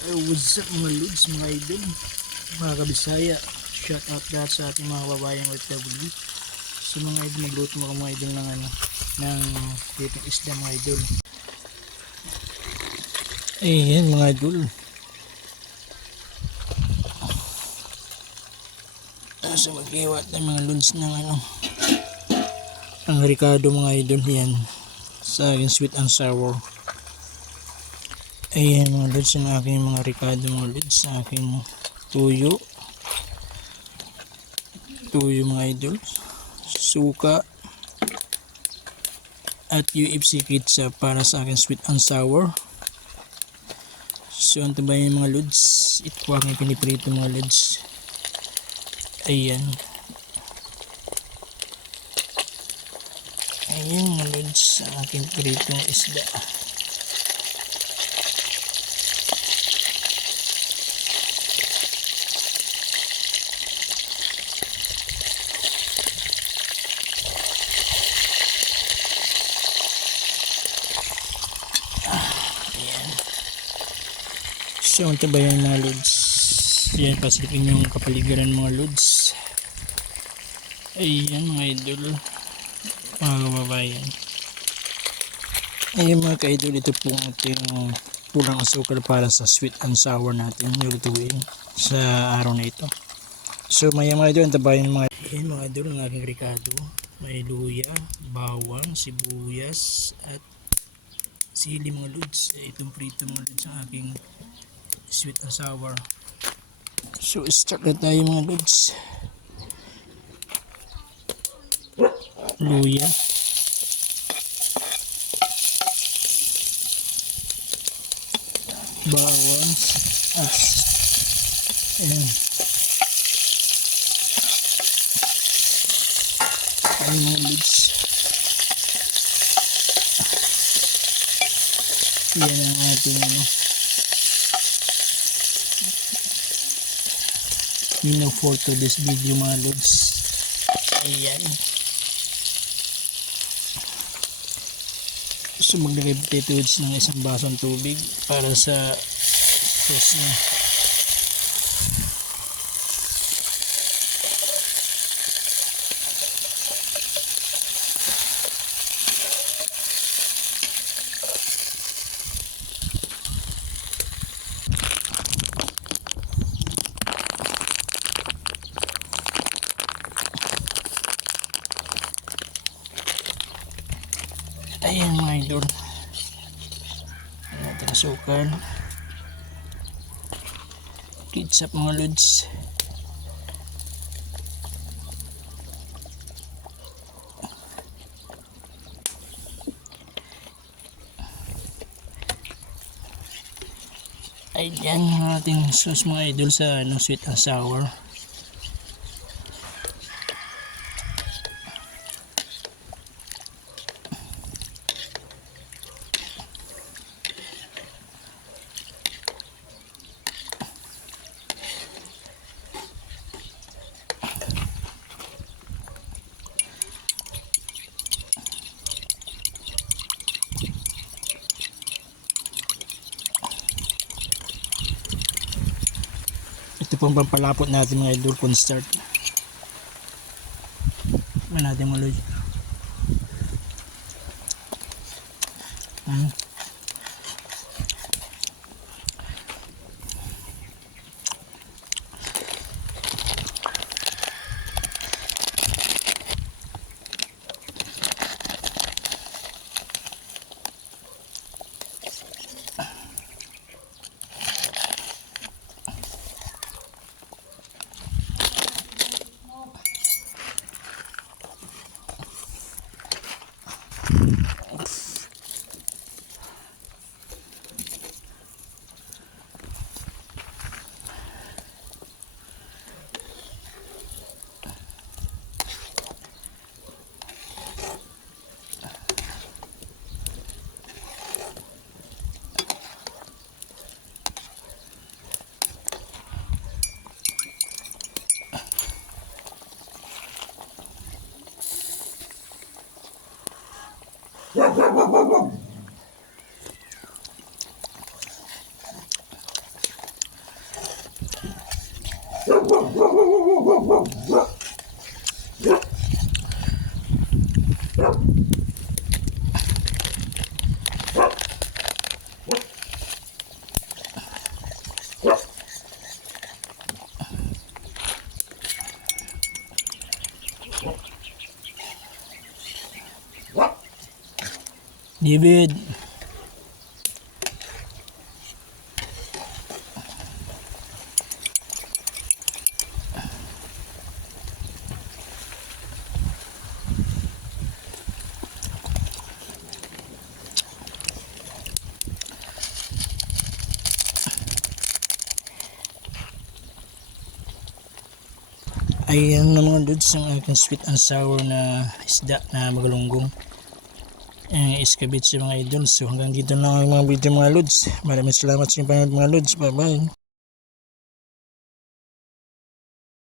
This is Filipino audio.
What's up mga Lods, mga idol, mga kabisaya. Shout out lahat sa ating mga kababayang OFW. So mga idol, magluto mga idol ng pritong isda mga idol. Ayan mga idol. So magliwat ng mga Lods ng ang Ricardo mga idol. Yan sa akin sweet and sour. Ayan mga Lods, ang aking mga Ricardo mga Lods, sa aking tuyo mga idol, suka at UFC ketchup para sa akin sweet and sour. So ang tabayan mga Lods, ito po aking piniprito mga Lods. Ayan mga Lods, ang aking pritong isda. So ang tabayan mga Lods, yan, pasilipin yung kapaligiran mga Lods. Ayan mga idol, mga kababayan. Ayan mga ka-idol, ito po ang ating pulang asukal para sa sweet and sour natin nilutuin sa araw na ito. So maya mga idol, ang tabayan mga, ayan mga idol, ang aking Ricardo. May luya, bawang, sibuyas at sili mga Lods. Itong prito mga Lods ang aking sweet and sour. So start na tayo mga Lods. Luya, bawang at ayan, mga Lods. Yan ang ating menu for today's video mga Lods. Ayan. So maglagay potato wedge ng isang basong tubig para sa sauce niya. Ayan mga idol, natin asukal, ketchup mga Lods. Ayan ang ating sauce mga idol sa sweet and sour. Ito pong pampalapot natin mga idol, cornstarch. Ano natin mga Lods? David. Ayan na mga dudes ang aking sweet and sour na isda na magalunggong. Escabeche mga idol. So hanggang dito lang ang mga video mga lods. Maraming salamat sa inyong panonood mga lods. Bye bye.